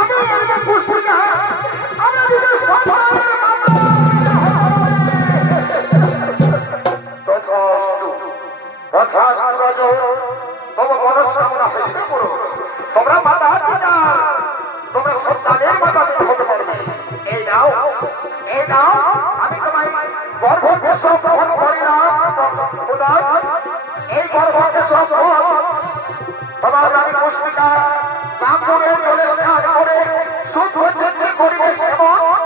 আমি পুষ্পিকা আমরা এই নাও আমি তোমায় গর্ভকে সব গ্রহণ করি না এই গর্ভকে সব তোমার রানী পুষ্পিকা ব্রাহ্মণের জলে স্নান করে শুদ্ধ চিত্তি করিবে সেবন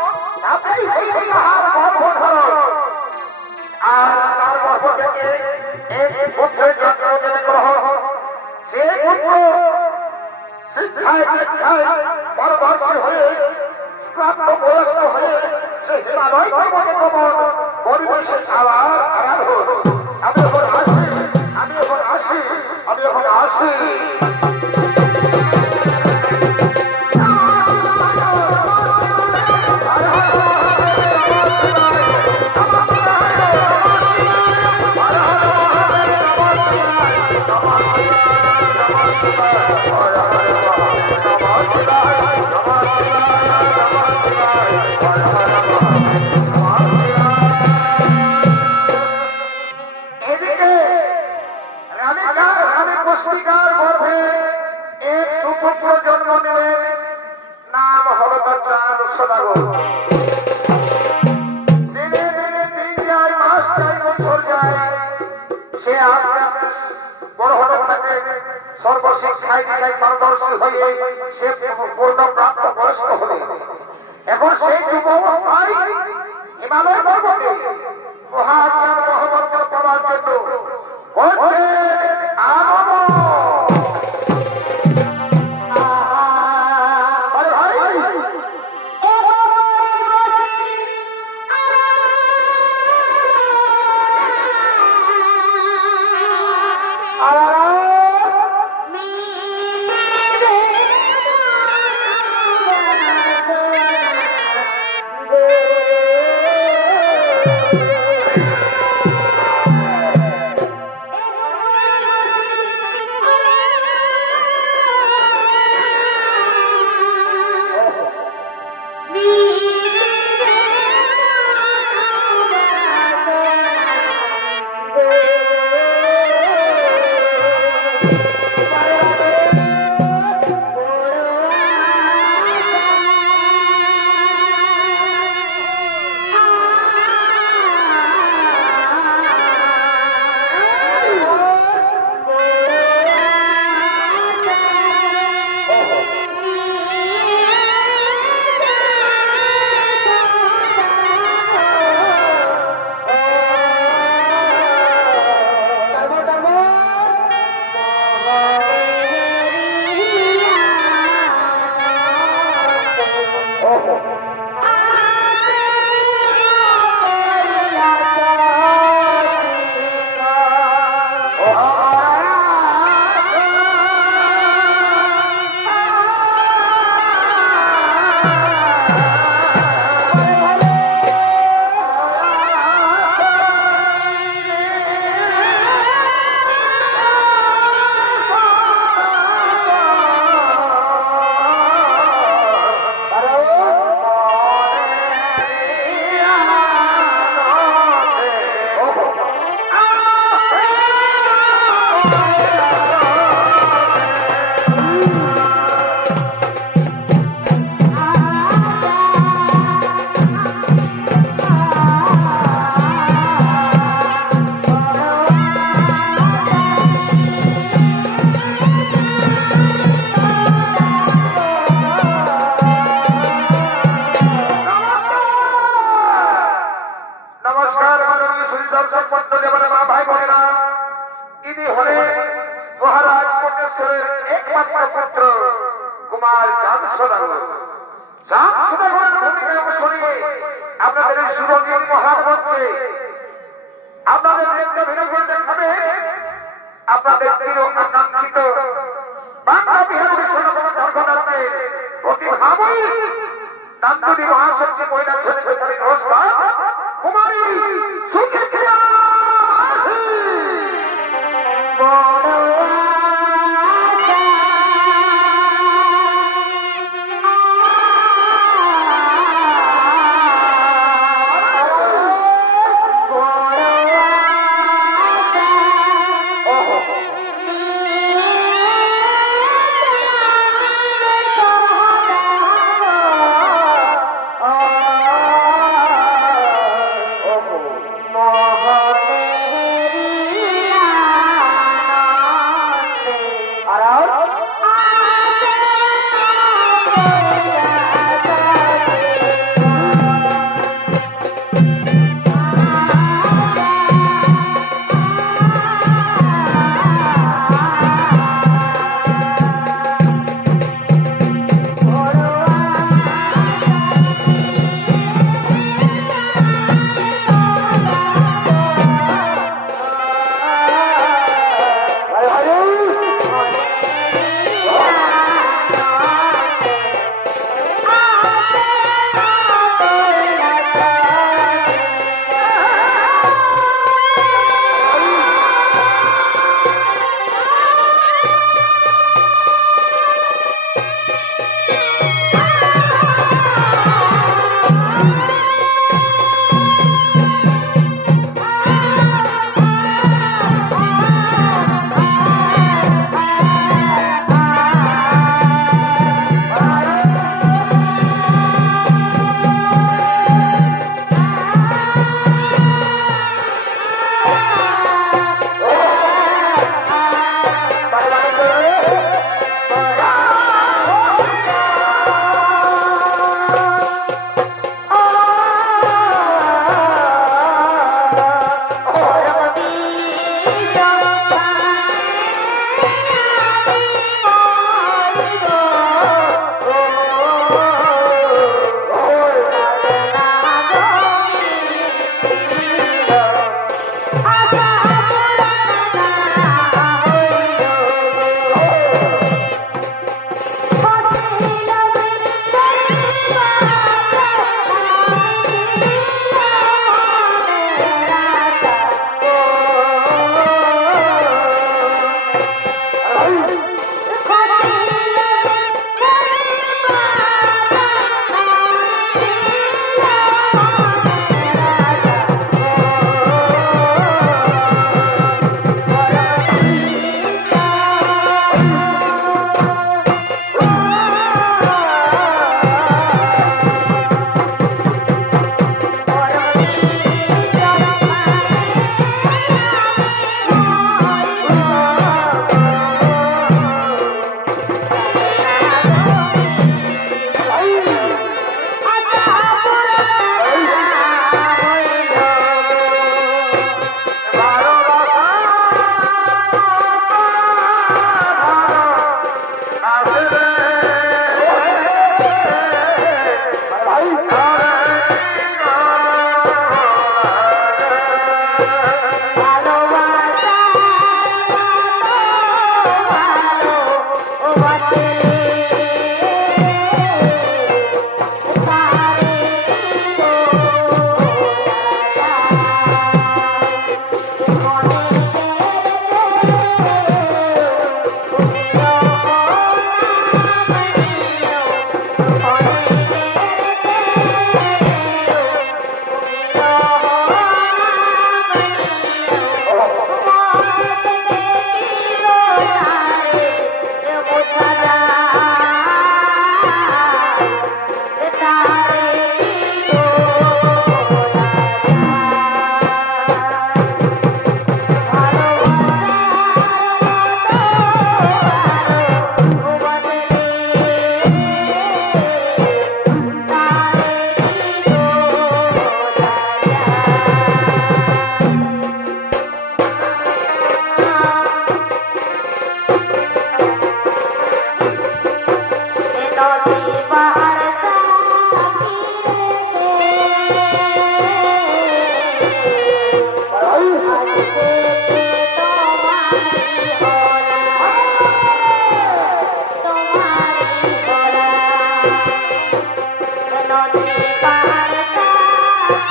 তাতেই হইবে তাহার গর্ভধারণ আর তার গর্ভ থেকে এক পুত্রের জন্ম দেবে গ্রহণ সে পুত্র শিক্ষায় দীক্ষায় পারদর্শী হয়ে প্রাপ্ত বয়স্ক হয়ে সে হিমালয় পর্বতে গমন পরিবেশে যাওয়ার আরম্ভ আমি এখন আসি সর্বশিক্ষায় পারদর্শী হয়ে সে পূর্ণপ্রাপ্ত বয়স্ক হলে এখন সেই যুব অবস্থায় হিমালয় পর্বতে মহাজ্ঞান মহামন্ত্র পাওয়ার জন্য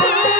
Bye.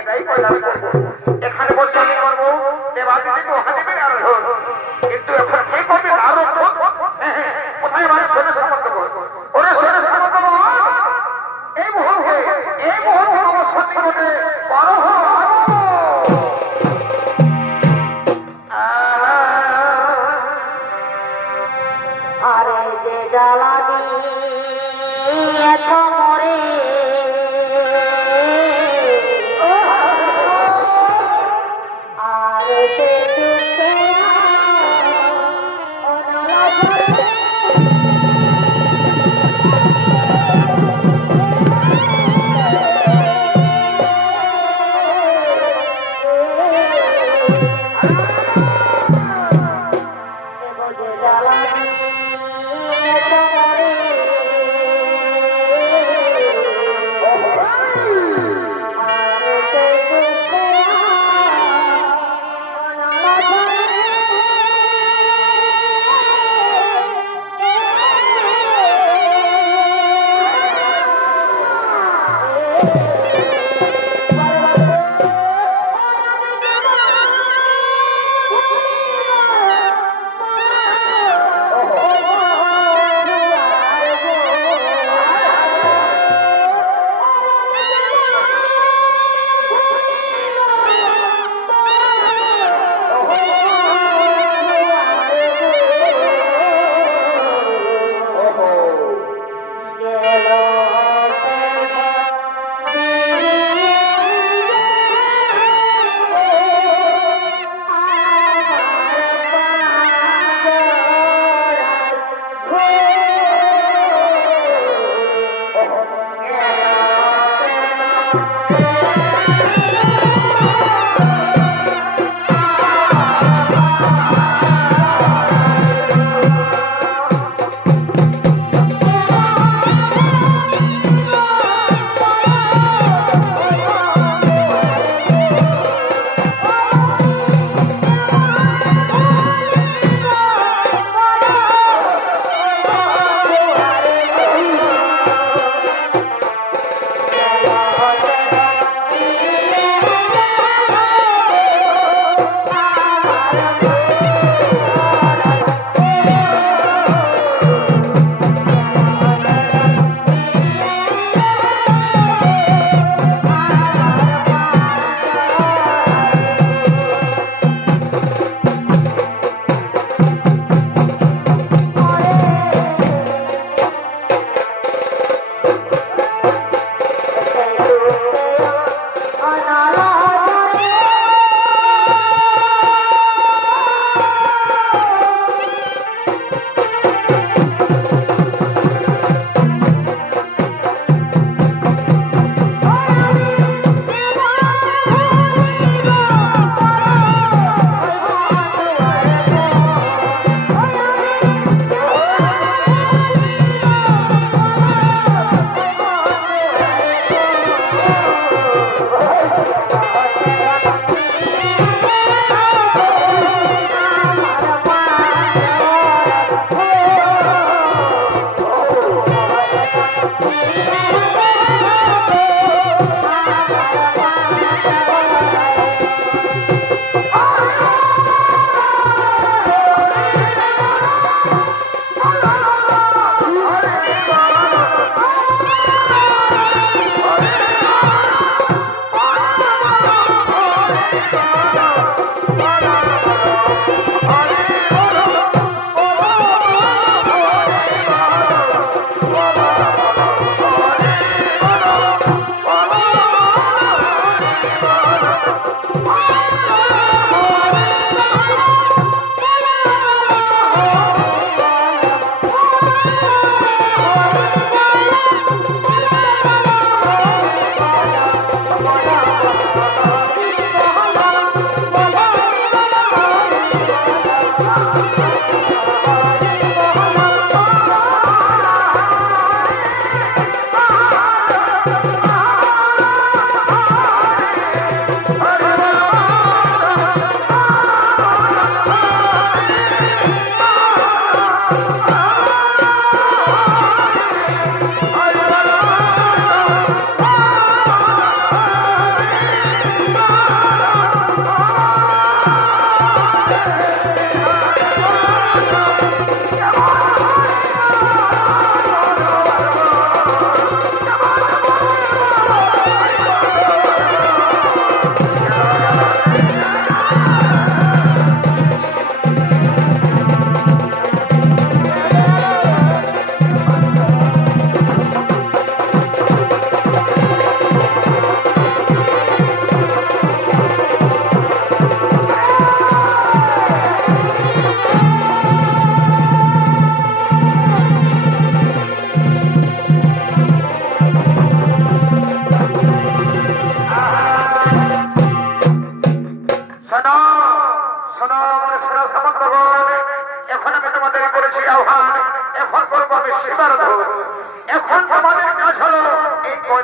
এটাই কল্যাণ করবো। এখানে বসে আমি করবো দেবাদিকে মহাদেবের আরাধন, কিন্তু এখন কে করবে তার কোথায় মানে শোনে সামর্থ্য করবো ওরে শোনে সামর্থ্য এই মুহূর্তে নমস্কার করতে বড় আরে যে জ্বালা দিয়েছ মরে আর সে দুঃখে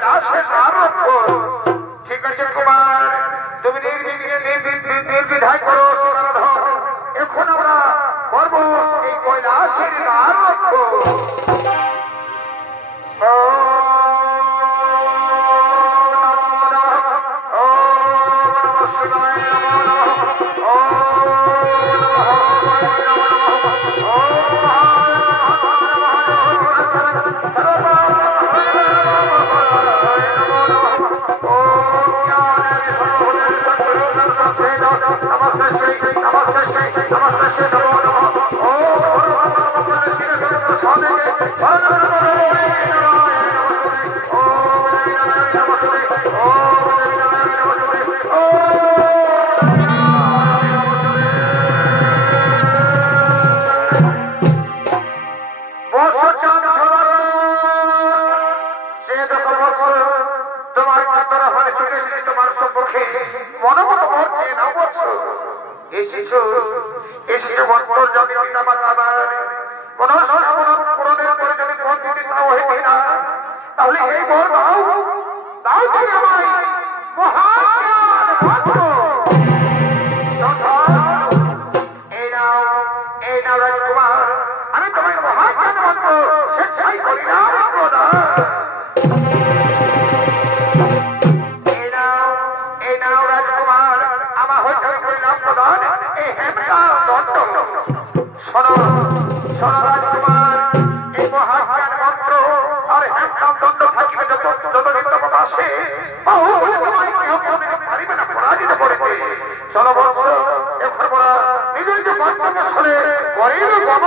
কৈলাসের আরোগ্য। ঠিক আছে কুমার, তুমি নির্বিধায় করো। এখন আমরা করব এই কৈলাসের আরোগ্য। তাহলে এই বর দাও, দাও তুমি আমায় এই নাও রাজকুমার, আমি তোমায় মহাজ্ঞান মন্ত্র স্বেচ্ছাই করিলাম প্রদান। এই নাও রাজকুমার, আমার হইতে করিলাম প্রদান এই হেমকা দণ্ড। শোনো শোনো রাজকুমার, এই মহাজ্ঞান মন্ত্র আর হেমকা দণ্ড থাকিবে যতদিন তোমার আসে তোমায় কেউ পারিবে না পরাজিত করিতে। চলো বৎস, এখন বলা নিজের যে পঞ্চমস্থলে করিল গম।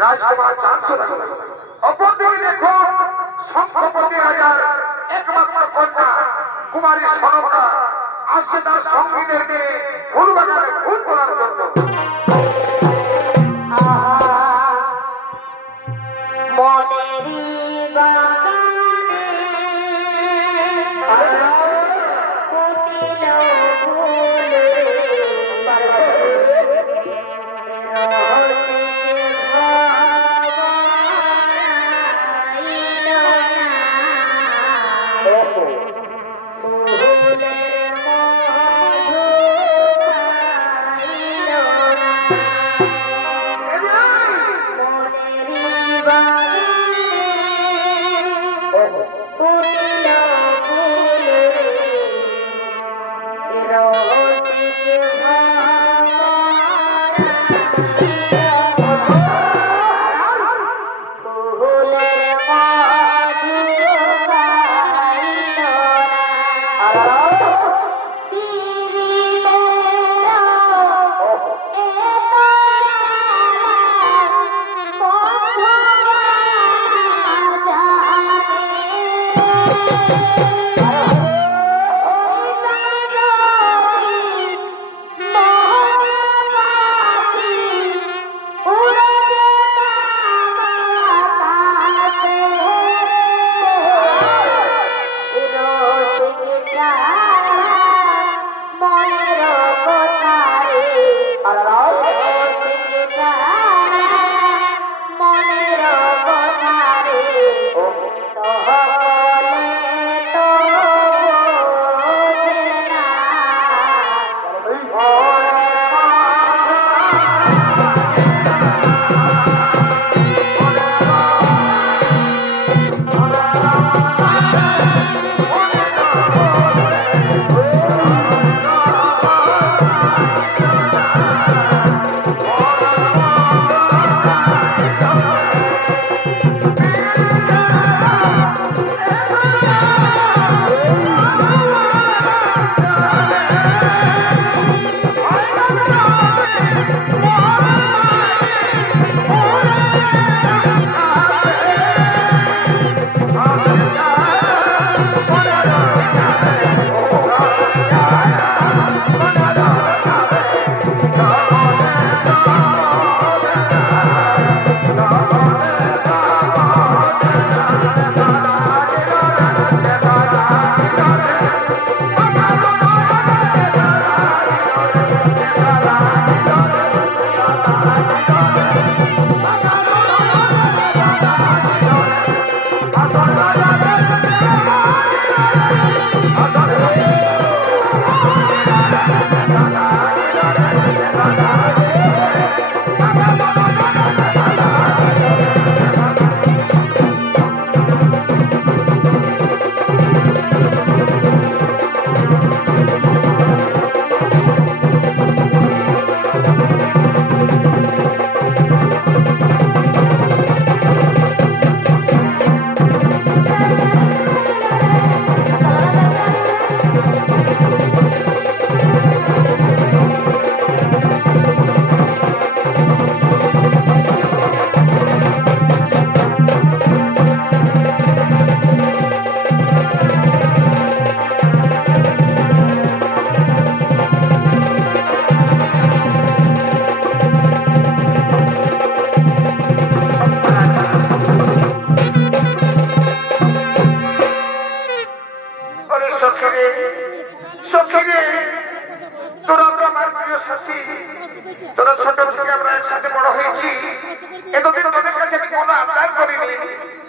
রাজকুমার চাঁদসুরা অপরদিকে দেখুন শঙ্খপতি রাজার একমাত্র কন্যা কুমারী সনকা আসছে তার সঙ্গীদের নিয়ে ফুল বাগানে ফুল তোলার জন্য।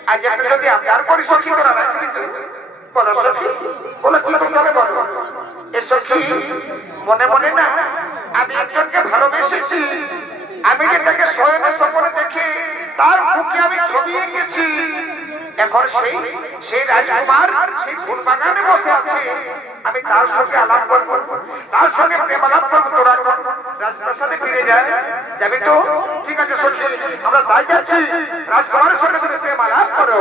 আজ একটা যদি আপনার করি সখী করা না বলো সখী বলো কি করতে হবে বলো এ সখী মনে মনে না আমি একজনকে ভালোবেসেছি আমি যে তাকে শয়নে স্বপ্নে দেখে তার বুকে আমি ছবি এঁকেছি এখন সেই রাজকুমার সেই ফুল বাগানে বসে আছে আমি তার সঙ্গে আলাপ করবো তার সঙ্গে প্রেম আলাপ করবো তোরা রাজপ্রাসাদে ফিরে যায় যাবি তো ঠিক আছে সখী আমরা তাই যাচ্ছি রাজকুমারের সঙ্গে তুমি প্রেম আলাপ করো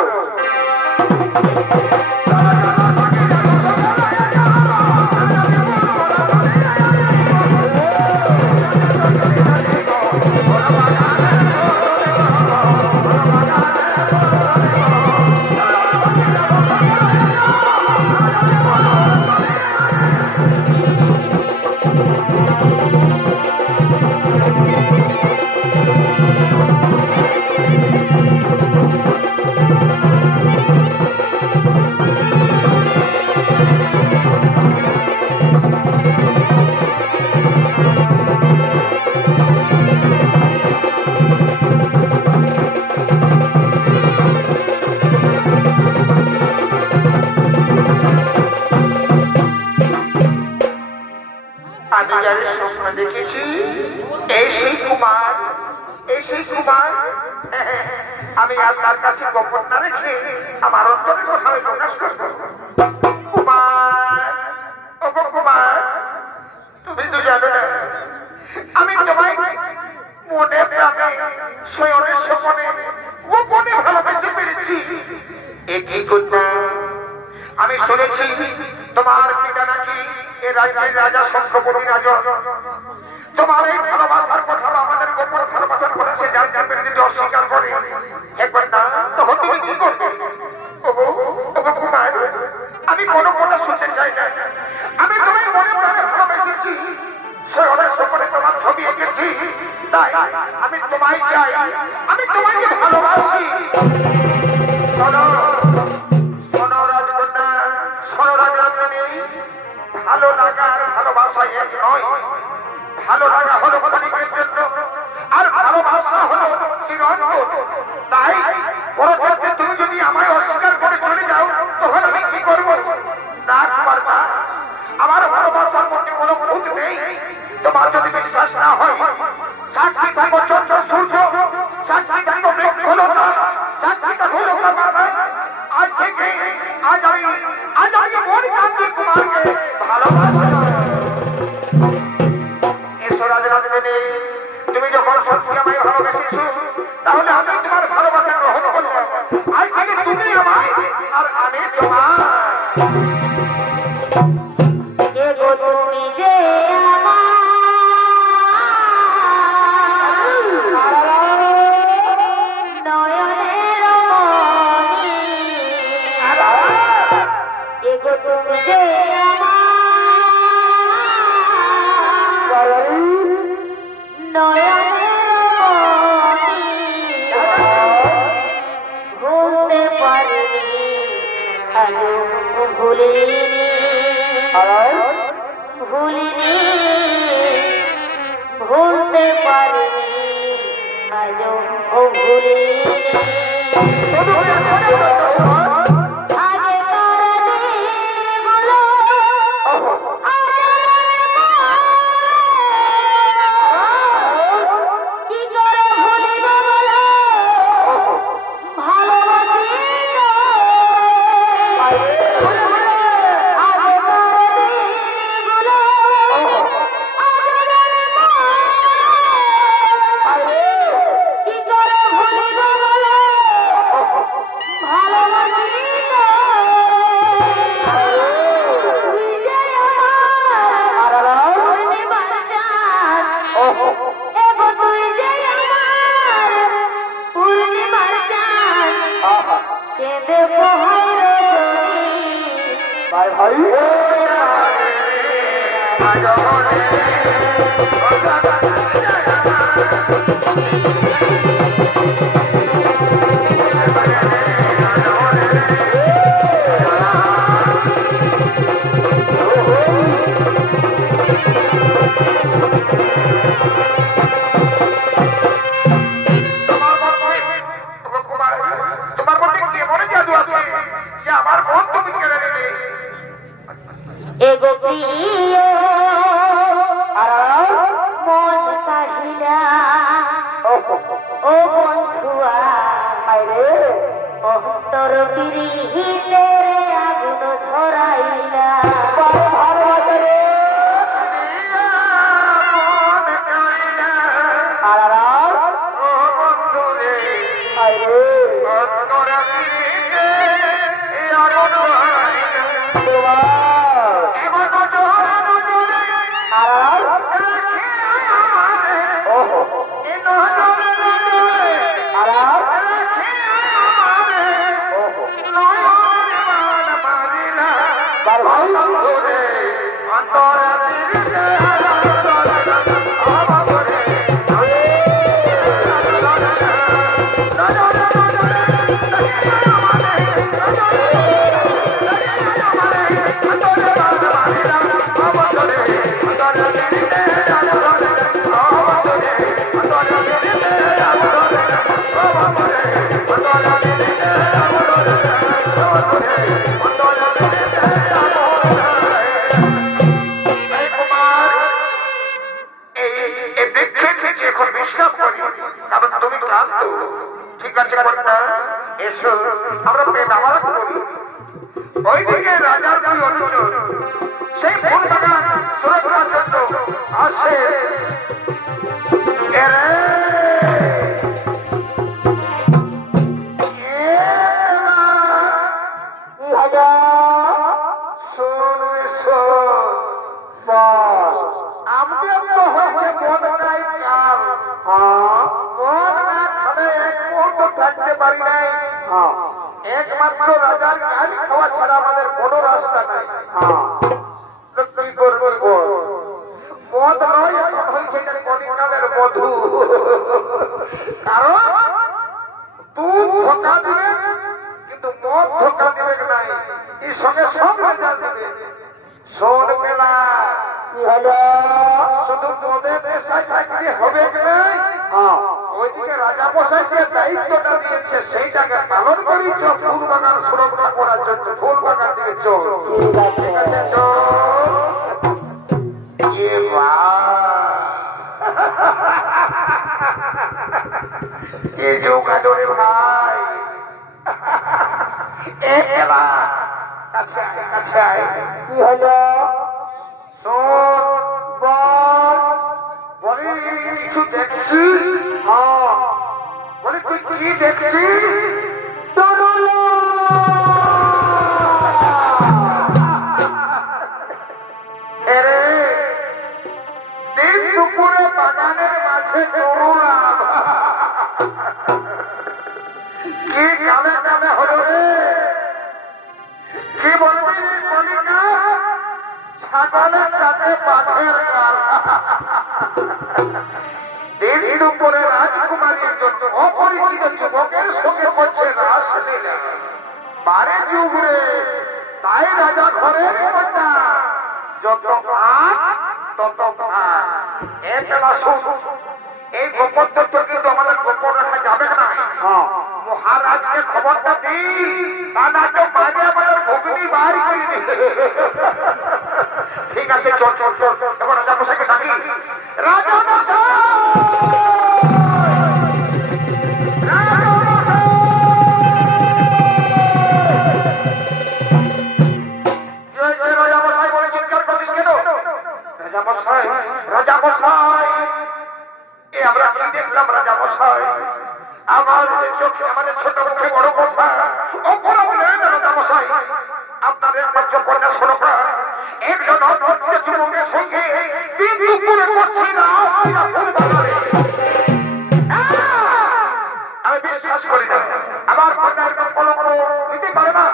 আমি যাদের স্বপ্ন দেখেছি এই সেই কুমার আমি আর তার কাছে গোপন না রেখে আমার অন্তরের কথা আমি প্রকাশ করবো কুমার ওগো কুমার তুমি তো জানো না আমি তোমায় মনে প্রাণে শয়নের স্বপ্নে গোপনে ভালোবেসে পেরেছি একই কথা আমি শুনেছি তোমার পিতা নাকি এ রাজ্যের রাজা শঙ্খপতি রাজা তোমার এই ভালোবাসার কথা আমাদের গোপন ভালোবাসার কথা সে জানতে পেরে যদি অস্বীকার করে একবার না তখন তুমি কি করবে ওগো কুমার আমি কোনো কথা শুনতে চাই না আমি তোমায় মনে প্রাণে ভালোবেসেছি শহরের সকলে তোমার ছবি এঁকেছি তাই আমি তোমায় চাই আমি তোমাকে ভালোবাসি ভালো লাগার ভালোবাসা এক নয় ভালো লাগা হলো ক্ষণিকের জন্য আর ভালোবাসা হলো চিরন্তন তাই পরবর্তীতে তুমি যদি আমায় অস্বীকার করে চলে যাও তখন আমি কি করবো না পারবা আমার ভালোবাসার মধ্যে কোনো ভূত নেই তোমার যদি বিশ্বাস না হয় সাক্ষী থাকো চন্দ্র সূর্য সাক্ষী থাকো বৃক্ষলতা সাক্ষী থাকো লোকমাতা আজ থেকে আজ আমি মন কান্তি কুমারকে ভালোবাসি তুমি যখন সত্যি আমায় ভালোবেসেছো তাহলে আমি তোমার ভালোবাসা গ্রহণ করলাম আজ থেকে তুমি আমায় আর আমি তোমার ভুলতে পারিনি আজও ভুলিনি ও বন্ধুয়া তোর পিরিহিতে আগুন ধরাইলা ভালোবাসা রে ওইদিকে রাজার দুই অনুচর সেই ফুল বাগান সুরক্ষার জন্য আসে। একমাত্র রাজার গাল খাওয়া ছাড়া আমাদের কোনো রাস্তা নাই। কি করবো মদ নয়, এখন হয়েছে কলিকালের মধু। কারণ তুই ধোকা দিবে কিন্তু মদ ধোকা দিবে নাই, এর সঙ্গে সব রেজাল্ট দিবে। শোন মেলা কি হলো, শুধু মদের নেশায় থাকলে হবে কি নাই? ওইদিকে রাজা মশাই যে দায়িত্বটা দিয়েছে সেইটাকে পালন করি। ফুল বাগান সুরক্ষা করার জন্য ফুল বাগান দিকে চল। ঠিক আছে চল। এ যোগাডরে ভাই কাছে আয়। কি হলো শোন বল, বলি কিছু দেখছি? বলে তুই কি দেখছিস? দিন দুপুরে বাগানের মাঝে তরুলা কি কানে কানে হলো রে? কি বলবি রে কলিকা? ছাগলের কাছে বাঘের কাল। দিন দুপুরে রাজকুমারীর জন্য অপরিচিত যুবকের সঙ্গে করছে রাসলীলা। বারে যুগ রে, তাই রাজা ঘরের কন্যা যত তত এই গোপন তথ্য কিন্তু আমাদের গোপন রাখা যাবে না। মহারাজকে খবরটা দিই, তা না তো মাঝে আমাদের ভগ্নি বাড়ি করে দিবে। ঠিক আছে চল চল চল, এবার রাজা মশাইকে ডাকি। রাজা রাজা মশাই, এ আমরা কি দেখলাম রাজা মশাই? আমার চোখে আমাদের ছোট মুখে বড় কথা। রাজা মশাই, আপনার একমাত্র কন্যা সুরক্ষা একজন যুবকের সঙ্গে দিন দুপুরে করছি না। আমি বিশ্বাস করি না আমার কন্যার কোনো দিতে পারে না।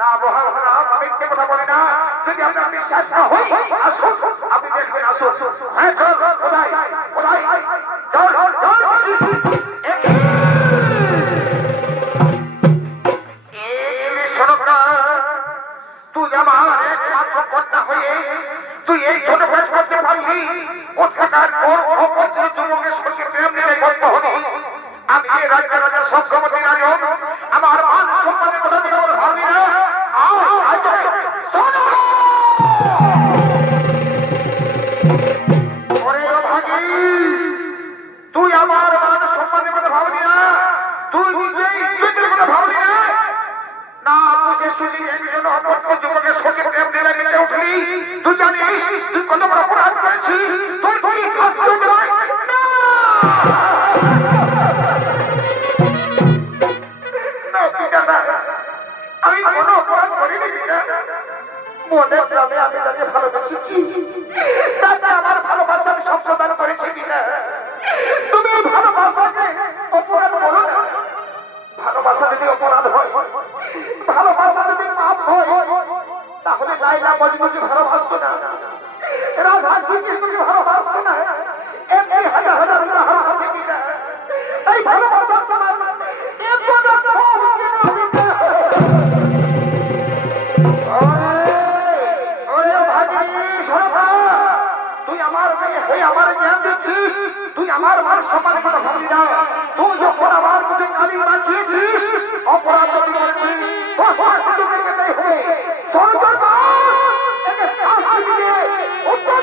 না মহারাজ, আমি মিথ্যে কথা বলি না। যদি আপনার বিশ্বাস না হয় আসুন, আপনি দেখবেন। আসুন। হ্যাঁ চল, কোথায় কোথায় চল চল। তুই আমার একমাত্র কন্যা হয়ে তুই এই ছোট কাজ করতে পারলি? কোথাকার অপরিচিত যুবকের সঙ্গে প্রেম নিয়ে গল্প হলি? আমি রাজা রাজা সক্ষমতি রাজন, আমার মান সম্মানের কথা দিয়ে আমার ভাবি না। তুই আমার মান সম্মান উঠলি তুই জানিস তুই কত বড় অপরাধ করেছিস তোর কি শাস্তি হতে হয় আমি কোনো অপরাধ করিনি মনে প্রাণে আমি তাকে ভালোবেসেছি তাকে আমার ভালোবাসা আমি সব প্রদান করেছি তুমি ভালোবাসাকে অপরাধ করো না ভালোবাসা যদি অপরাধ হয় ভালোবাসা যদি পাপ হয় তাহলে লাইলা মজনুকে ভালোবাসতো না রাধা শ্রীকৃষ্ণকে ভালোবাসতো না এমনি হাজার হাজার ভালোবাসে কিনা এই ভালোবাসা তোমার তুই আমার মেয়ে হয়ে আমার জ্ঞান দিচ্ছিস তুই আমার মান সমান করে ভাবি না তুই যখন আমার মুখে কালি মাখিয়েছিস অপরাধ যদি করেছিস সরকার উত্তর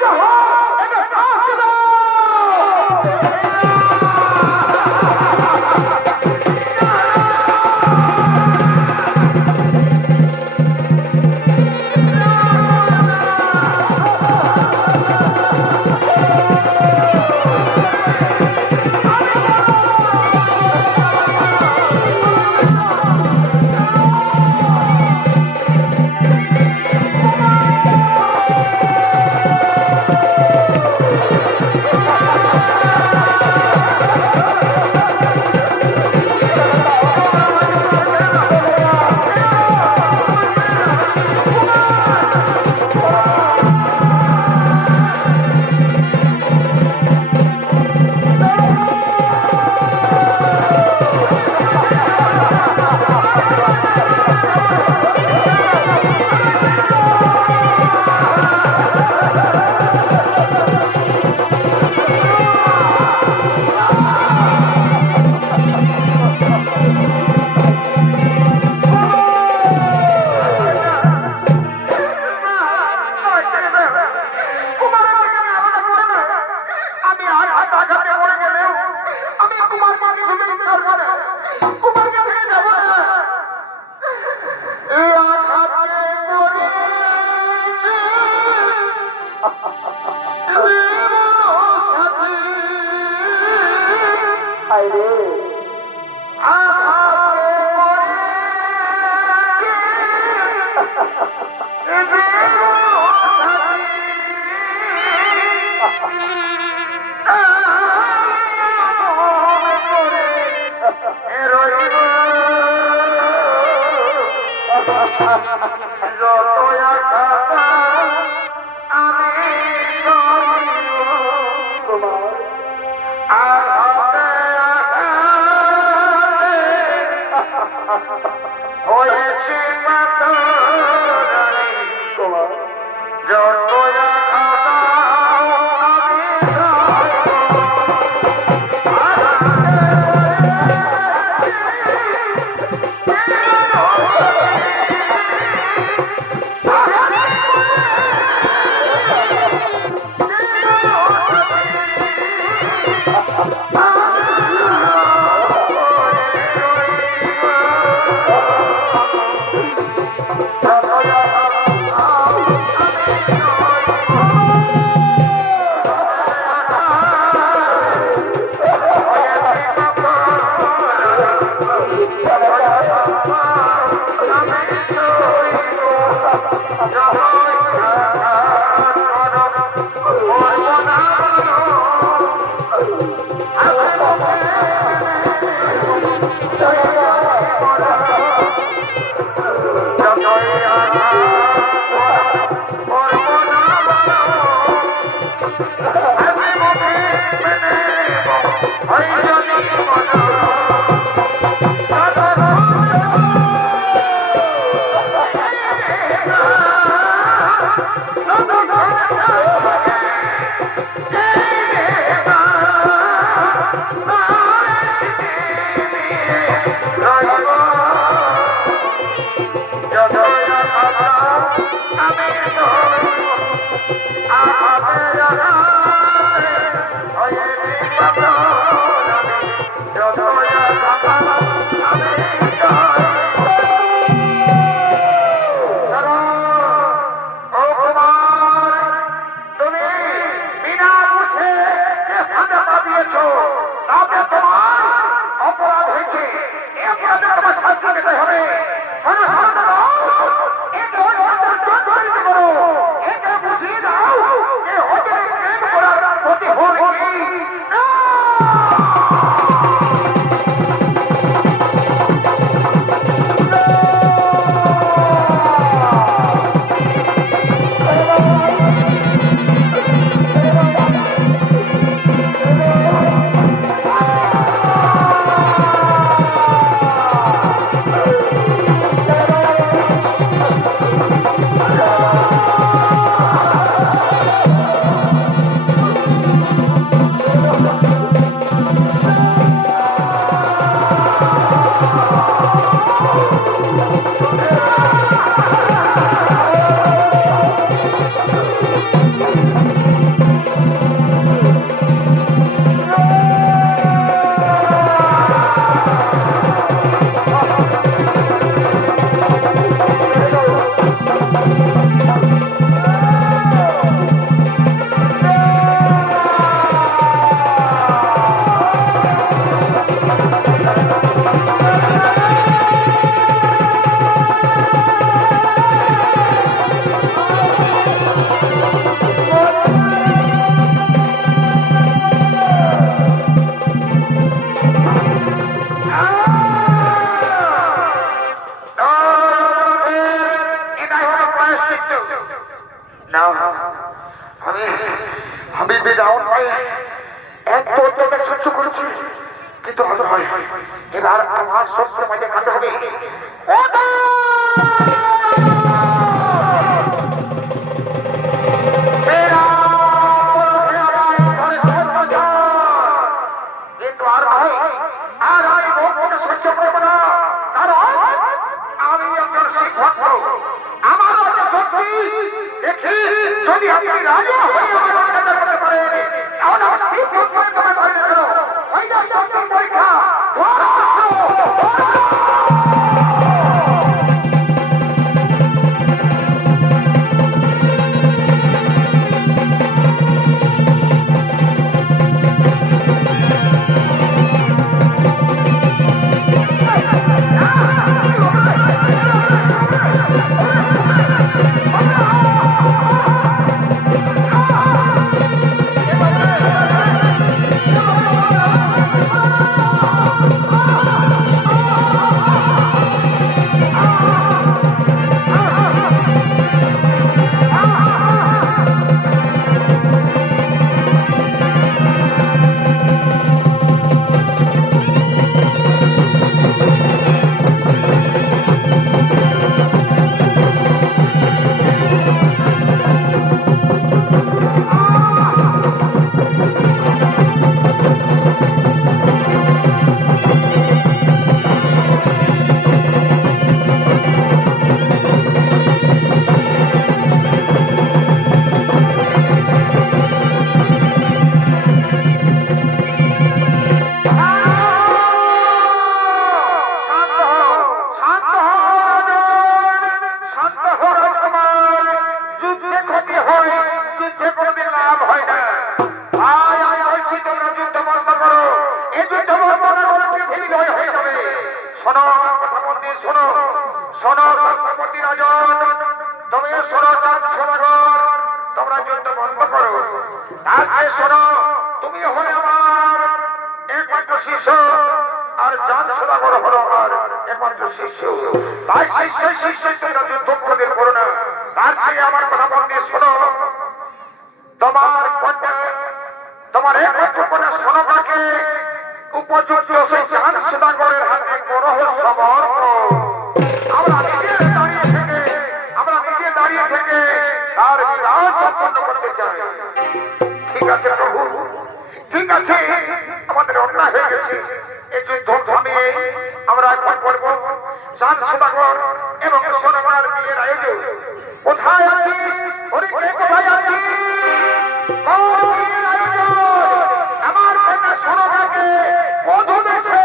শাস্তি পেতে হবে। শোনো শোনো দাদা, একে অত্যাচার দণ্ডিত করো, একে বুঝিয়ে দাও যে অজরে প্রেম করার প্রতিফল কি। আমি বেজাওয়ার ভয়ে এক অত্যাচার সহ্য করেছি, কিন্তু এবার আমার সত্য মাঝে কাটতে হবে। কিন্তু আর আমি সহ্য করবো না, কারণ আমি একজন শিক্ষক। আমার শক্তি দেখি যদি আপনি রাজা হয়ে আমার অত্যাচার করতে পারেন, তাহলে আমার শিক্ষক তোমার করে দেব। ওই যে সপ্তম পরীক্ষা তুমি হলে আমার একমাত্র শিষ্য, আর জান সদাগর হল আমার একমাত্র শিষ্য। তাই শিষ্যই তোমরা যুদ্ধ করো না। তার চেয়ে আমার কথা বলতে শোনো, তোমার একমাত্র কন্যা সোনকাকে উপযুক্ত সেই জান সদাগরের হাতে করো সমর্পণ। আমরা নিজে দাঁড়িয়ে থেকে তার বিরাজ সম্পন্ন করতে চাই। ঠিক আছে প্রভু, ঠিক আছে, আমাদের অন্যায় হয়ে গেছে। এই যুদ্ধ থামিয়ে আমরা একবার করবো জান সদাগর এবং সোনকার বিয়ের আয়োজন। কোথায় আছি? কোথায় আছি? আমার কন্যা সোনকাকে বধূ দেশে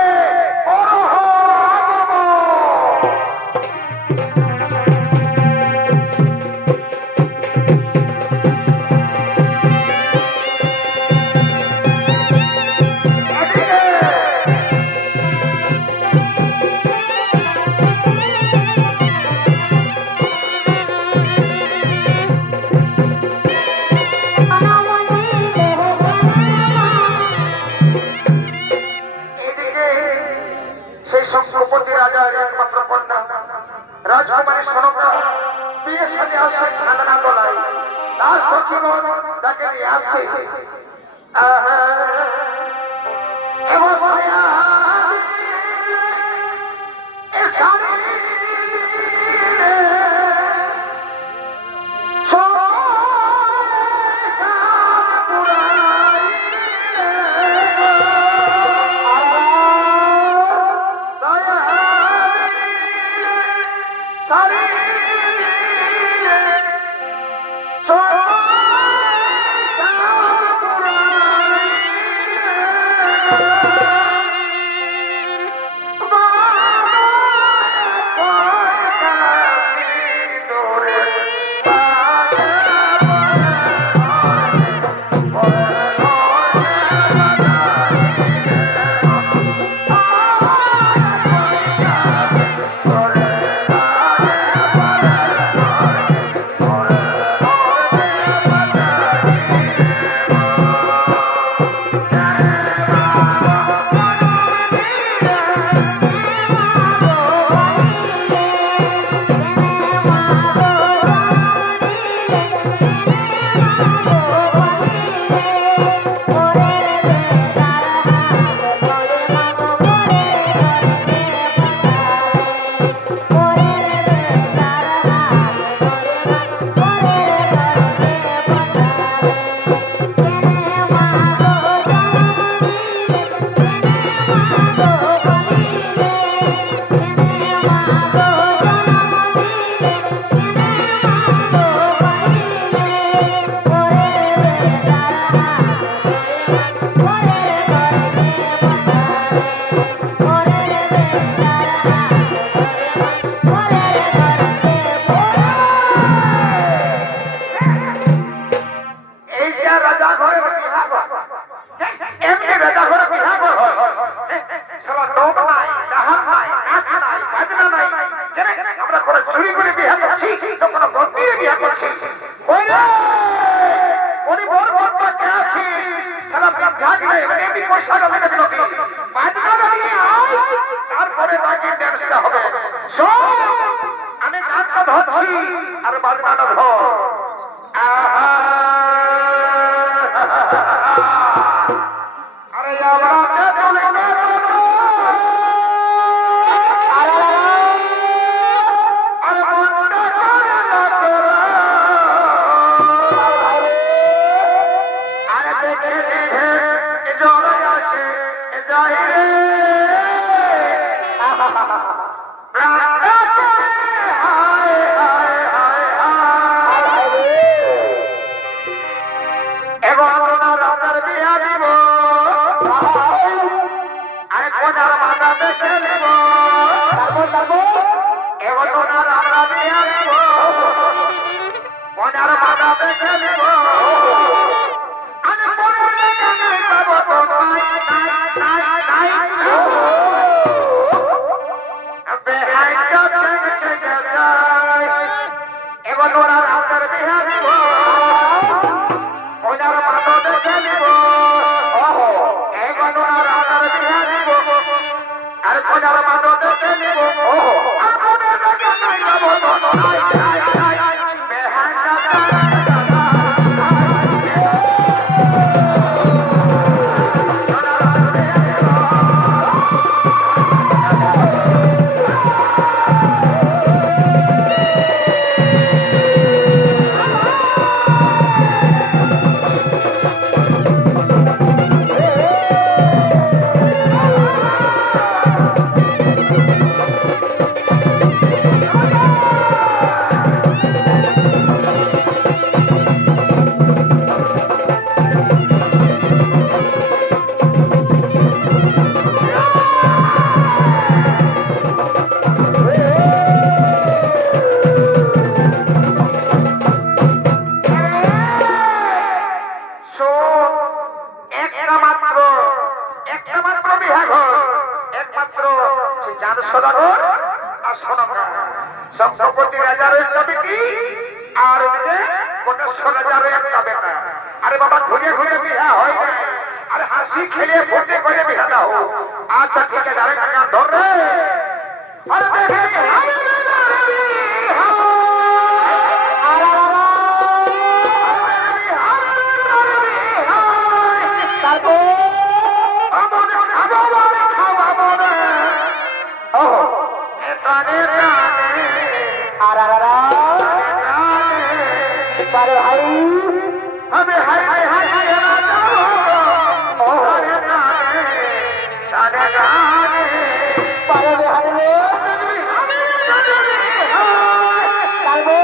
সেই শঙ্করপতি রাজার একমাত্র কন্যা রাজকুমারী সনকা বিয়ে সাথে আসছে ছাদনা তলায়। তার সখীগণ তাকে নিয়ে আসছে। শঙ্করপতি রাজার একটা বেটি আর কোটেশ্বর রাজার একটা বেটা। আরে বাবা ঘুরে ঘুরে বিয়া হয় না, আরে হাসি খেলে ফুটে করে বিয়া দাও। আচ্ছা ঠিক আছে, আরে কাকা ধর রে। लगाने পারবে হারবে পারবে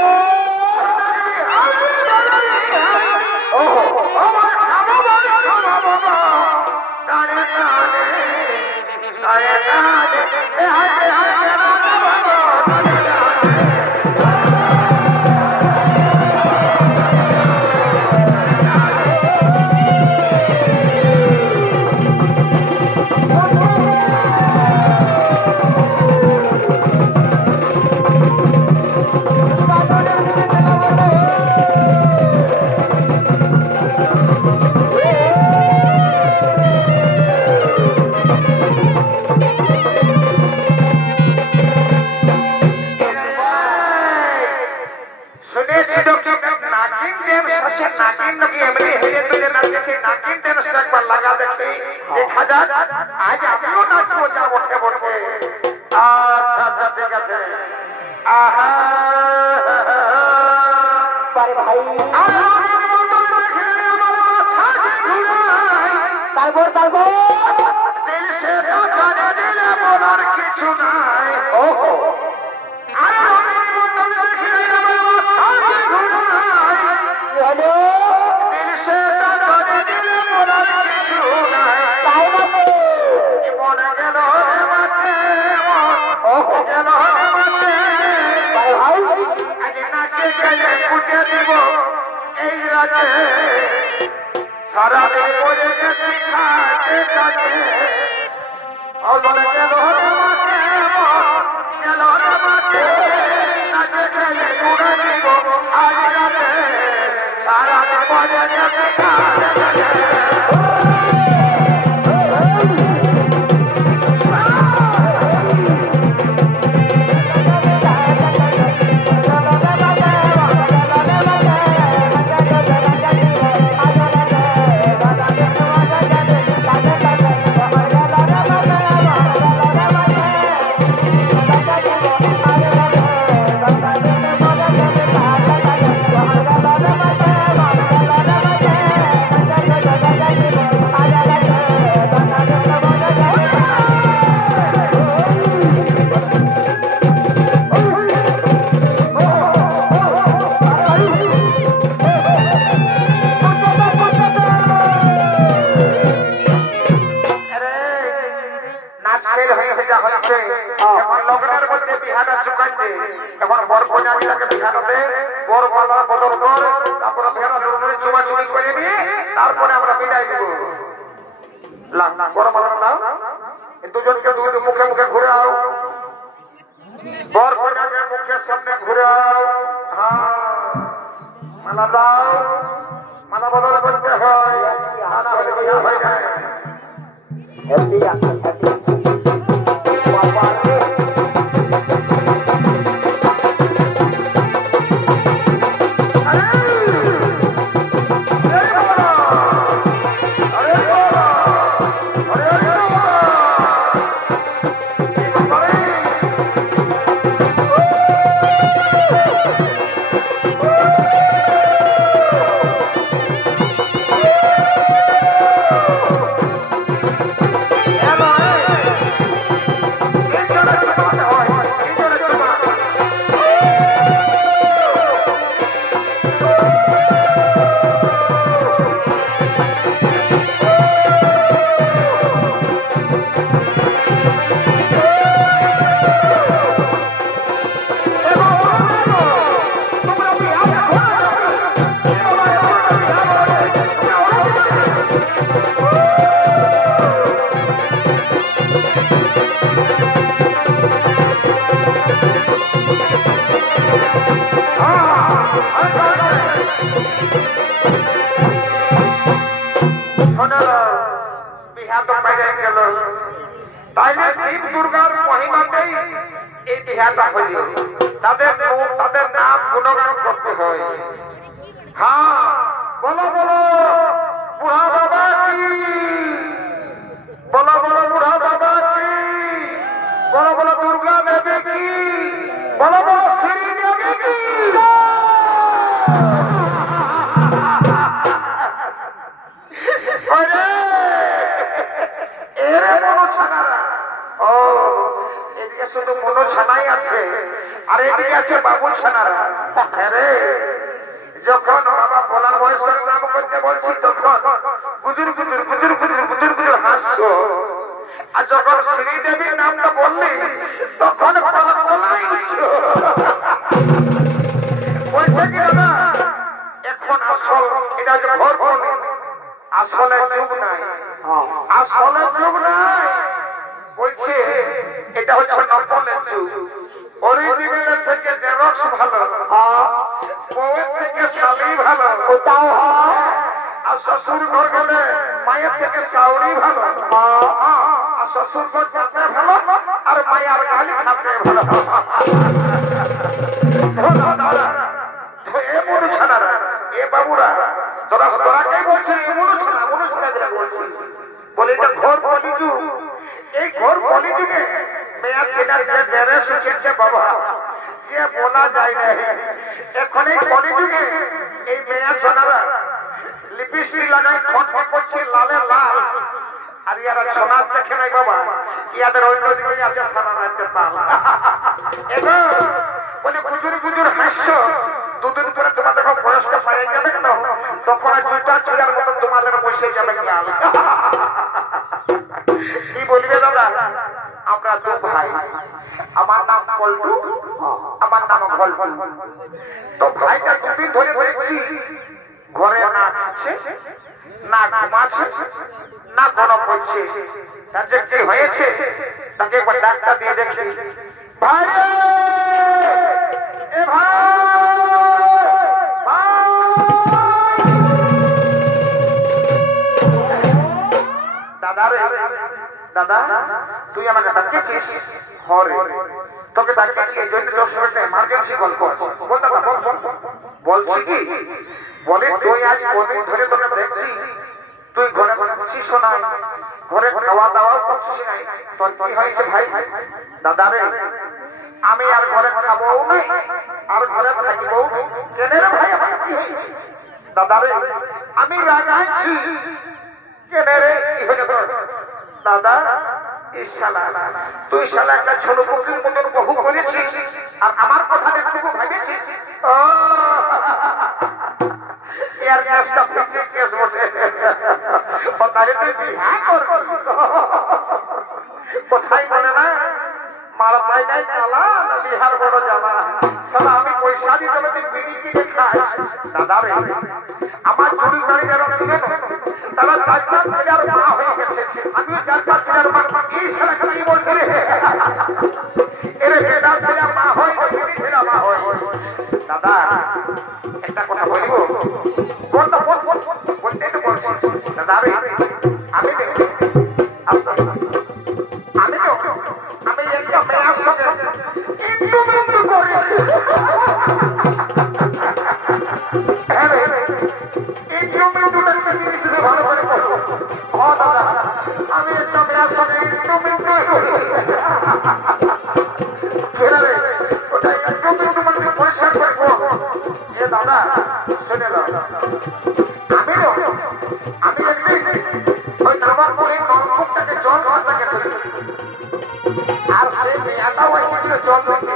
आज আমিও নাচবো যা বটে বটে আচ্ছা আচ্ছা ঠিক আছে আহা পারে ভাই তারপর তারপর দিল সে জানে দিলে বলার কিছু নাই ওহো হলো দিল সে জানে দিলে বলার কিছু নাই তাই বলে মনে গেল মাঠে ওহো গেল মাঠে পারে ভাই আজ নাচে গেলে ফুটে দিব এই রাতে সারা দিন বলে গেছি খাতে খাতে মনে গেল মাঠে গেল মাঠে নাচে গেলে ফুটে দিব আজ রাতে সারা দিন বলে গেছি খাতে খাতে এখন লগ্নের মধ্যে বিহাটা চুকাইছে এখন বর কন্যাকে বিহাটাতে বর মালা বদল কর তারপরে বিহাটা দুজনে চুমাচুমি করে নিয়ে তারপরে আমরা বিদায় দিব বর মালা নাও দুজনকে দুই মুখে মুখে ঘুরে আও বর কন্যাকে মুখের সামনে ঘুরে আও হ্যাঁ মালা দাও মালা বদল করতে হয় না হলে বিয়া হয়ে যায় তাইলে শিব দুর্গার মহিমাতেই এই বিহাটা হইল তাদের নাম গুণগান করতে হয় হ্যাঁ বলো বলো বুড়া বাবা কি বলো বলো বুড়া বাবা কি বলো বলো দুর্গা দেবী কি বলো বলো শ্রী দেবী কি এরে মনো ছানারা। ও এদিকে শুধু মনো ছানাই আছে আর এদিকে আছে বাবু ছানারা। আরে যখন বাবা বলার বয়সের নাম করতে বলছি তখন গুজুর গুজুর গুজুর গুজুর গুজুর গুজুর হাসছো, আর যখন শ্রীদেবীর নামটা বললি তখন গলাই উঠছো। বলছে কি দাদা এখন আসল এটা হচ্ছে ভোর পূর্ণিমা, আসলে যুগ নাই, আসলে যুগ নাই। বলছে এটা হচ্ছে নকলের যুগ, অরিজিনালের থেকে জেরক্স ভালো, বউয়ের থেকে শালি ভালো, ওটাও হয়। আর শ্বশুর ঘর গেলে মায়ের থেকে শাউরি ভালো, আর শ্বশুর ঘর যাতে ভালো আর মায়ের গালি খাতে ভালো। এ মনু ছানারা, এ বাবুরা, তোরা তোরাকেই বলছি মনু ছানা বলছি। বলে এটা ঘোর কলিযুগ, এই ঘোর কলিযুগে মেয়া ছেনার যে বেড়ে শিখেছে বাবা যে বলা যায় না। এখন এই কলিযুগে এই মেয়া ছেনারা লিপস্টিক লাগাই খটখট করছে লালে লাল, আর ইয়ারা সোনার দেখে নাই বাবা, ইয়াদের অন্য দিকে আছে সোনা রাখতে পালা। এবার বলে গুজুর গুজুর হাস্য, দুদিন পরে তোমার যখন বয়সটা পাই যাবে কেন তখন দুইটা ছেলের মতো তোমাদের বসে যাবে গাল। কি বলবে দাদা, আমরা দু ভাই, আমার নাম পল্টু, আমার নাম গল্প। তো ভাইটা দুদিন ধরে দেখছি ঘরে না খাচ্ছে না ঘুমাচ্ছে না কোনো করছে, তার যে কি হয়েছে তাকে একবার ডাক্তার দিয়ে দেখি। ভাই এ ভাই দাদা রে দাদা, তুই আমাকে ডাকিয়েছিস? হরে তোকে ডাকিয়েছি এই জন্য তোর সঙ্গে এমার্জেন্সি গল্প বল দাদা, বল বল। বলছি কি বলে তুই আজ কদিন ধরে তোকে দেখছি তুই ঘরে বসছিস না, ঘরে খাওয়া দাওয়াও করছিস নাই, তোর কি হয়েছে ভাই? দাদা রে আমি আর ঘরে খাবো নাই আর ঘরে থাকবো কেন রে ভাই, আমার কি হয়েছে? দাদা রে আমি রাগাইছি কেন রে, কি হয়েছে তোর? দাদা তুই শালা একটা ছোট পক্ষীর মতন বহু করেছিস আর আমার কথা একটুকু ভেবেছিস? এর গ্যাসটা ফিক্সড কেস বটে, তাহলে তুই বিহা করবি কোথায় বলে না মার পাই নাই চালা না বিহার বড় জামা, শালা আমি পয়সা দিতে হবে তুই বিড়ি কিনে খাস। দাদা রে আমার চুরি বাড়ি যারা ছিল তারা চারটা ছেলের মা হয়ে গেছে, আমিও চারটা ছেলের মা, এই ছেলে কি বলছে রে এর বেটা ছেলে মা হয় ছেলে মা হয়। দাদা একটা কথা বলবো, বলতে তো বলছি দাদা রে আমি একটা মেয়ের সঙ্গে ইন্টু করে ভালো করে দাদা আমি একটা মেয়ের সঙ্গে ইন্টু পরিষ্কার করবো। এ দাদা শুনে আমি একদিন ওই নামার পরে নলকূপটাকে জল ভাষা গেছে আর সেই মেয়াটাও এসেছিল জল ধরতে,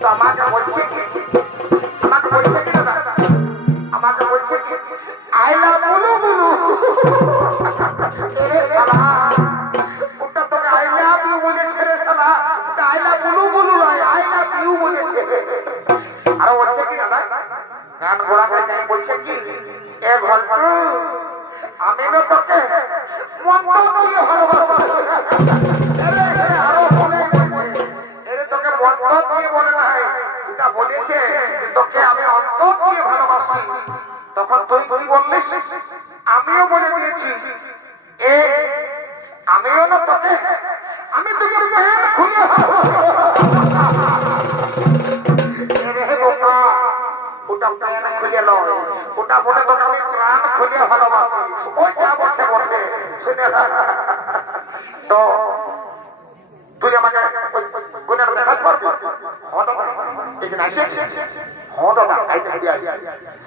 তো আমাকে বলছে কি দাদা, আমাকে বলছে কি আইলা বুলু বুলু, ওটা তোকে আই লাভ ইউ বলেছে রে শালা, ওটা আইলা বুলু বুলু নয় আই লাভ ইউ বলেছে। আর বলছে কি দাদা গান ঘোড়া করে যাই বলছে কি এ গল্প আমি না তোকে মন্দ দিয়ে ভালোবাসা, আরো বলে এরে তোকে মন্দ দিয়ে বলে নাই, এটা বলেছে তোকে আমি অন্তর দিয়ে ভালোবাসি। তখন তুই কি বললিস? আমিও বলে দিয়েছি এ আমিও না তোকে, আমি তোকে প্যান্ট খুলে ওটা প্যান্ট খুলে নয়, ওটা বলে তোকে আমি প্রাণ খুলে ভালোবাসি, ওই যা বলতে বলতে শুনে। তো তুই আমাকে গুণের দেখা করবি? এখানে আসে দাদা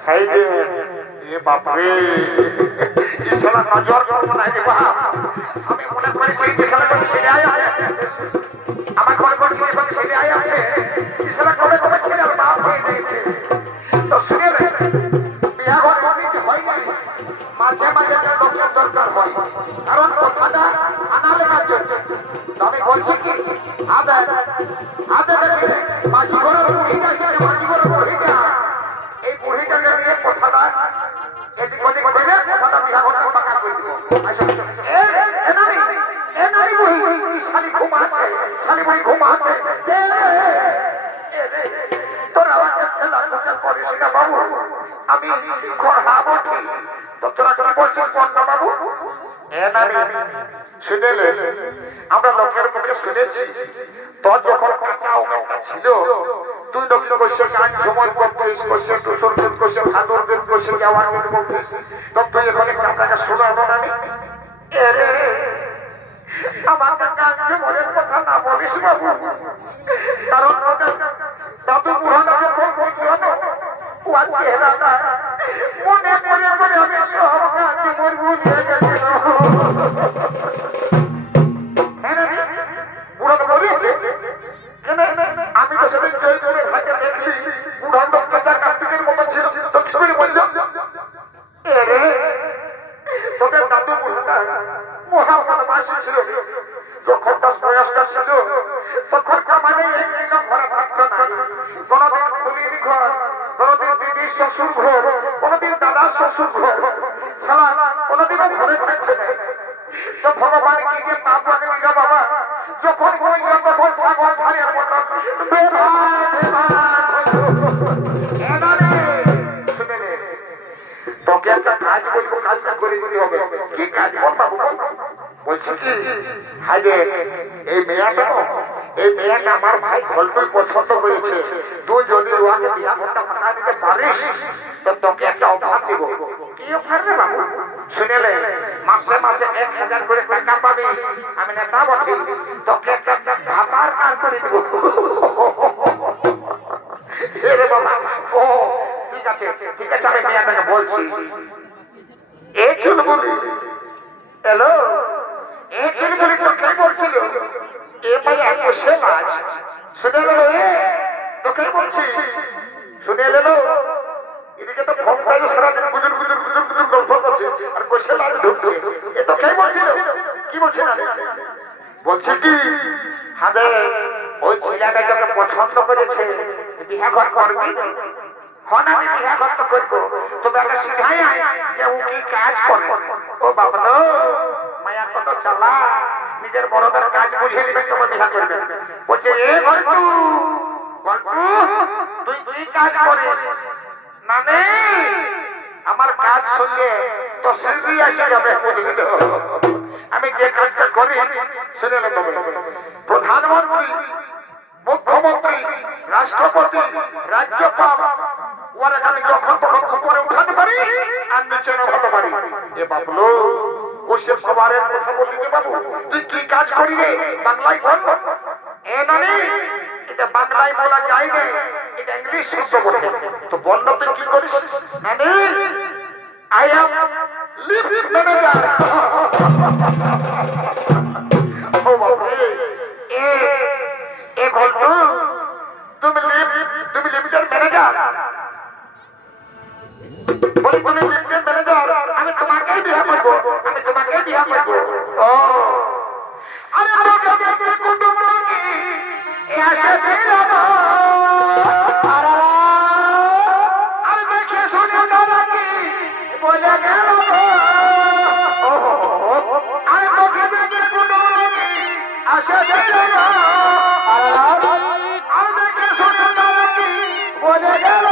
সেই যে বাপরে নজর করবো না আমি মনে করেছি যে খেলা করে ছেলে আয় আমার ঘরে ঘরে যখন ছেলে আয় আছে সেটা কবে কবে ছেলে আর বাপ হয়ে গিয়েছে তো শুনে বিয়া ঘর করতে হয় না মাঝে মাঝে একটা লোকের দরকার হয় কারণ কথাটা আনা লেখার জন্য আমি বলছি কি আদে দেখে মাঝি ঘরের বুড়িটা সেটা মাঝি ঘরের বুড়িটা এই বুড়িটাকে নিয়ে কথাটা এদিক ওদিক করে কথাটা বিয়া ঘরটা পাকা করে দিব শালি ঘুমাচ্ছে শালি ভাই ঘুমাচ্ছে তোরা খেলা করিস না বাবু আমি খাবো কি তো তোরা কি বলছিস কন্যা বাবু শুনেলে আমরা লোকের মুখে শুনেছি তোর যখন কাঁচা ওটা ছিল তুই দক্ষিণ করছে গান সময় করছিস করছে দুশোর দিন করছে ভাদুর দিন করছে যাওয়ার দিন করছিস তো তুই এখানে কাঁচাকে শোনাবো না আমাকে কাজকে মনের কথা না বলিস বাবু কারণ দাদু পুরানো যখন বলছিল চেহারাটা মনে করে করে আমি সব কাজকে মরবু নিয়ে গেছিল পুরানো বলিয়েছে আমি তো সেদিন জয় করে ভাইকে দেখলি পুরান কাঁচা কার্তিকের মতো ছিল তো কি করে বলল তোদের দাদু পুরানো মহামাসী ছিল যখন তার বয়সটা ছিল তখন মানে ঘরে থাকতো না কোনদিন খুলির ঘর কোনদিন দিদির শ্বশুর ঘর কোনদিন দাদার শ্বশুর ঘর ছাড়া কোনদিনও ঘরে থাকতো না তো ভগবান কি যে পাপ লাগে দিল বাবা যখন হইল তখন ছাগল ঘরের মতো তোকে একটা কাজ বলবো কাজটা করে দিতে হবে কি কাজ বল বাবু বলছি কি হাই রে এই মেয়েটা আমার ভাই গল্পই পছন্দ করেছে তুই যদি ওকে বিয়া ঘরটা ফাঁকা দিতে পারিস তো তোকে একটা অফার দিব কি অফার রে বাবু শুনেলে মাসে মাসে 1000 করে টাকা পাবি আমি নেতা বলি তোকে একটা ভাতার কাজ করে দিব রে বাবা ও ঠিক আছে আমি মেয়েটাকে বলছি এই চুলবুলি হ্যালো এই চুলবুলি তো কে বলছিল এ ভাই এত সে মাছ শুনে গেল তো কে বলছি শুনে এলো এদিকে তো ফোনটাই সারাদিন গুজুর গল্প করছে আর বসে মাছ ঢুকছে এ তো কে বলছিল কি বলছে না বলছি কি হাতে ওই ছেলেটা তোকে পছন্দ করেছে বিয়া ঘর করবি হন আমি বিয়া ঘর তো করবো তবে আগে শিখাই যে ও কি কাজ করে ও বাবা মায়া কত চালা নিজের বড়দের কাজ বুঝে নিবে তোমার বিয়া করবে বলছে এ ঘন্টু তুই কাজ করিস না আমার কাজ শুনলে তো সিঁড়ি এসে যাবে আমি যে কাজটা করি শুনে প্রধানমন্ত্রী মুখ্যমন্ত্রী রাষ্ট্রপতি রাজ্যপাল ওরা আমি যখন তখন উপরে উঠাতে পারি আর নিচে নামাতে পারি এ বাবলো কোশ্চেন সবারের কথা বললি বাবু তুই কি কাজ করি রে বাংলায় বল এ নানি এটা বাংলায় বলা যায় না এটা ইংলিশ শব্দ বলে তো বললো তুই কি করিস নানি আই অ্যাম লিফট ম্যানেজার ও বাবু এ গল্প তুমি লিফটের ম্যানেজার বলি তুমি লিফটের ম্যানেজার আমি তোমাকেই বিয়া করবো ও আরে আমাকে দেখতে কুটুম নাকি এসে ফিরাবো আর দেখে শুনে নাকি বলে গেল আরে তোকে দেখতে কুটুম নাকি এসে ফিরাবো আর দেখে শুনে নাকি বলে গেল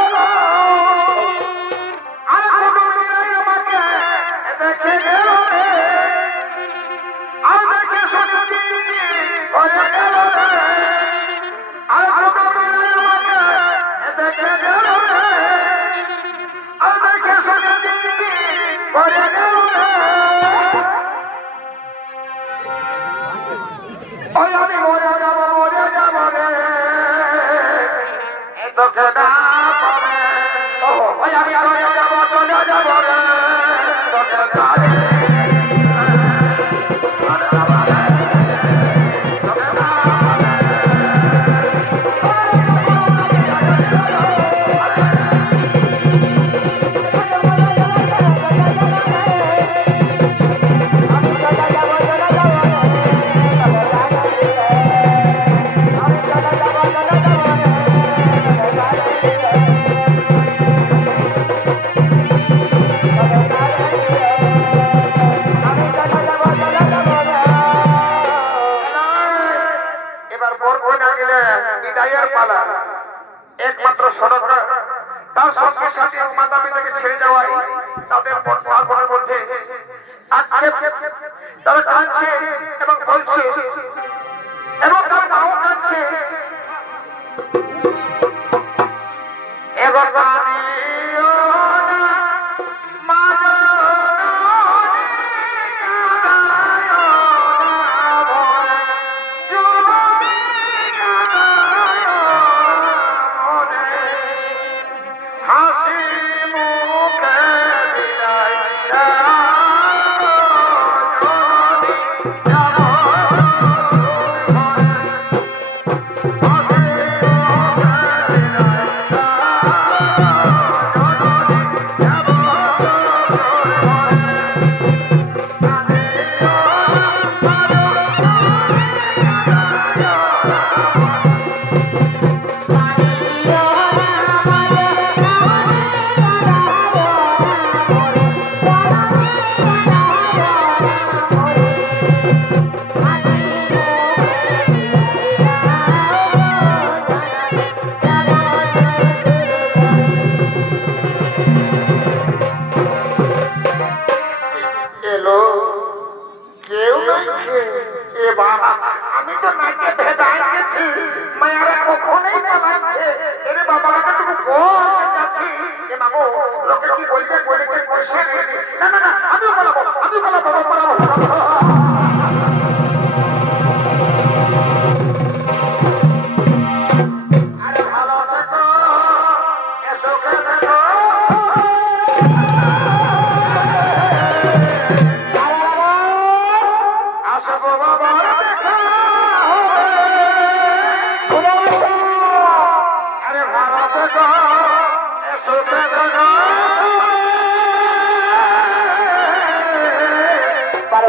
কন্যা গেলে বিদায়ের পালা একমাত্র সরকার তার সঙ্গে সাথে মাতা পিতাকে ছেড়ে যাওয়াই তাদের তারপরের মধ্যে তারা কাঁদছে এবং বলছে এবং তার মাও কাঁদছে এবার আমি তো নাচে ভেদায় গেছি মায়েরা কখনোই পালাচ্ছে এরে বাবা তুমি কোন যাচ্ছি এ বাবু লোকে কি বলবে বলবে বসে না না না আমি পালাবো পালাবো আরে ভালো থেকো এসো খেলো আসবো বাবা আরে ভালো থেকো এসো খেলো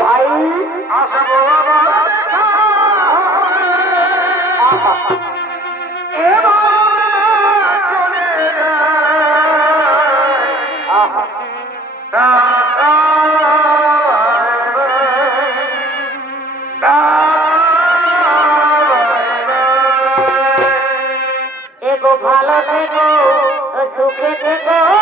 ভাই আসবো বাবা এগো ভালো থেকো সুখে থেকো